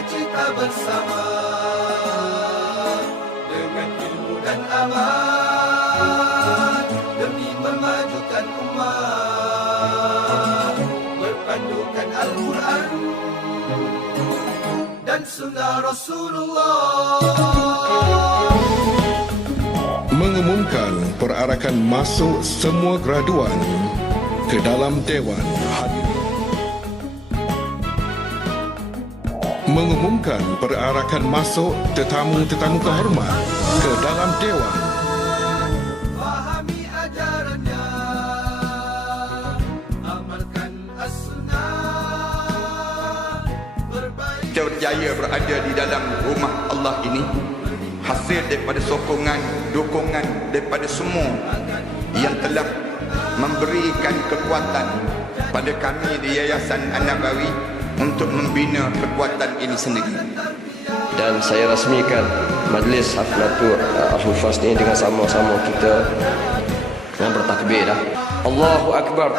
Cita-cita bersama Dengan ilmu dan amal Demi memajukan umat Berpandukan Al-Quran dan sunnah Rasulullah mengumumkan perarakan masuk semua graduan ke dalam Dewan Hadirin. Mengumumkan perarakan masuk tetamu-tetamu kehormat ke dalam Dewan. Fahami ajarannya. Amalkan as-sunnah. Berbaik kita berjaya berada di dalam rumah Allah ini. Hasil daripada sokongan dukungan daripada semua yang telah memberikan kekuatan pada kami di Yayasan An-Nabawi untuk membina kekuatan ini sendiri dan saya rasmikan majlis Haflatul uh, Al-Hufaz ini dengan sama-sama kita dengan bertakbir dah. Allahu Akbar.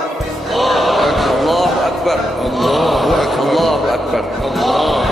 Allahu Akbar. Allahu Akbar. Allahu Akbar. Allahu Akbar.